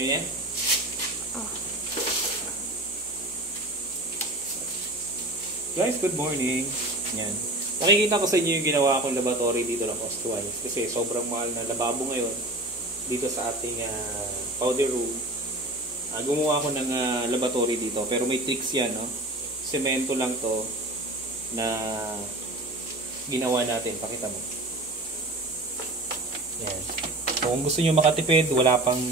Ayan. Oh. Guys, good morning. Yan. Nakikita ko sa inyo yung ginawa kong laboratory dito ng Ostwines kasi sobrang mahal na lababo ngayon dito sa ating powder room. Gumawa ako ng laboratory dito pero may tricks yan, no? Semento lang to na ginawa natin. Pakita mo. Yan. So, kung gusto nyo makatipid, wala pang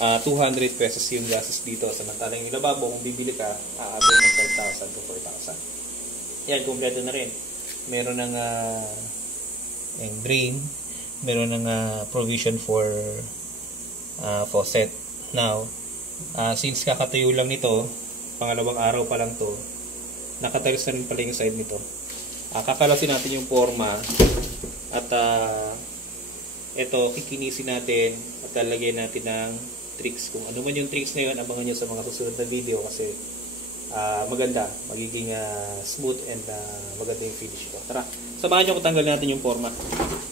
200 pesos yung gastos dito. Samantalang yung lababo, kung bibili ka, aabot ng 5,000 to 4,000. Yan, kumpleto na rin. Meron ng drain. Meron ng provision for faucet. Now, since kakatayo lang nito, pangalawang araw pa lang to, nakatalis na rin pala yung side nito. Kakalasin natin yung forma at ito, kikinisin natin at lalagyan natin ng tricks. Kung ano man yung tricks na yun, abangan nyo sa mga susunod na video kasi maganda, magiging smooth and maganda yung finish ko. Tara, samahan nyo kung tanggalin natin yung forma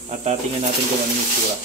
at tingnan natin kung ano yung sura.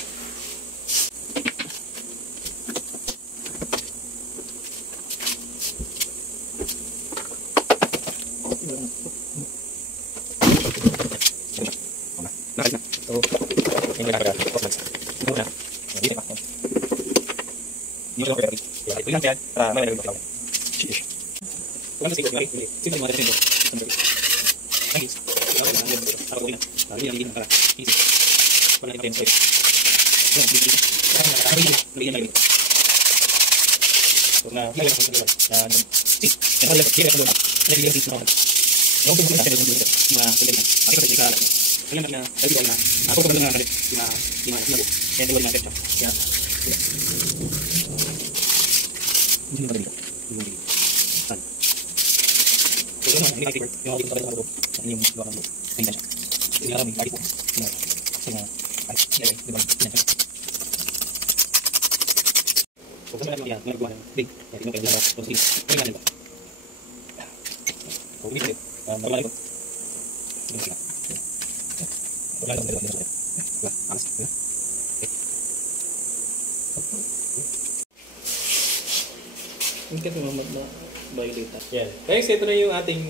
Yan. Guys, ito na yung ating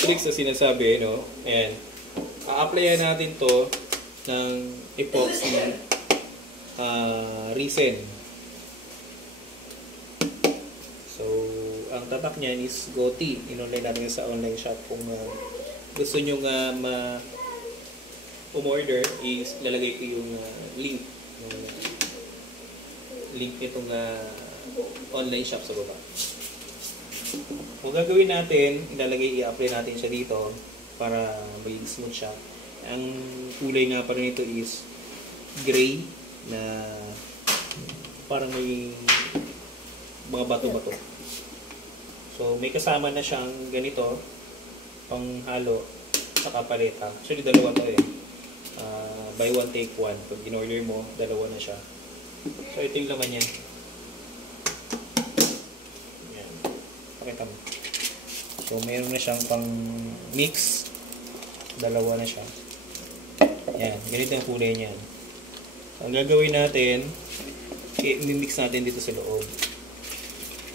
tricks na sinasabi, no? Ayan. A-applyan natin to ng epoxy resin. So, ang tatak niyan is GoTi. In-online natin sa online shop. Kung gusto nyo nga umorder, is lalagay ko yung link. Link nitong online shop sa baba. Kung gagawin natin, i-apply natin siya dito para maging smooth siya. Ang kulay nga pala nito is gray na parang may mga bato-bato. So, may kasama na siyang ganito, panghalo, saka paleta. Actually, dalawa to eh. Buy one, take one. Pag in-order mo, dalawa na siya. So, ito yung laman niya. Pakita mo. So, mayroon na siyang pang mix. Dalawa na siya. Yan. Ganito ang kulay niyan. Ang gagawin natin, i-mix natin dito sa loob.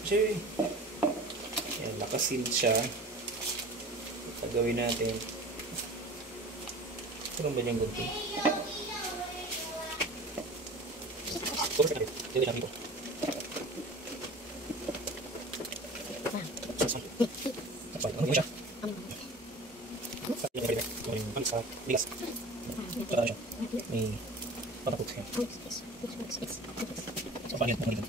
Kasi, yan. Nakasealed siya. Gagawin natin. Ano ba niyang gunting? Dito siya dito. Ano mo siya? May patakot siya. So, paano yan?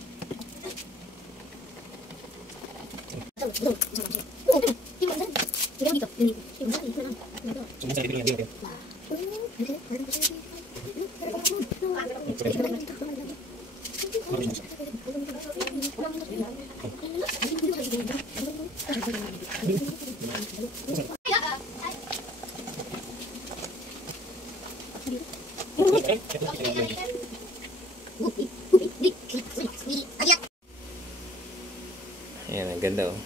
Ayan, ang ganda oh.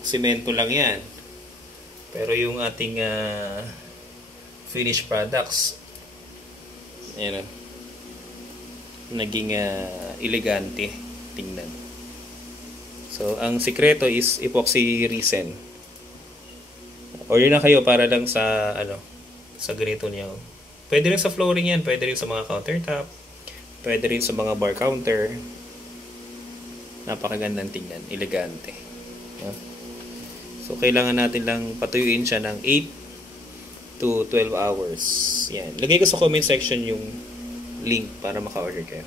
Semento lang yan. Pero yung ating finished products, Ayan, naging elegante tingnan. So ang sikreto is epoxy resin. Order na kayo para lang sa sa ganito niyo. Pwede rin sa flooring yan, pwede rin sa mga countertop, pwede rin sa mga bar counter. Napakagandang tingnan, elegante. So kailangan natin lang patuyuin siya ng 8 to 12 hours. Yan. Lagay ko sa comment section yung link para maka-order kayo.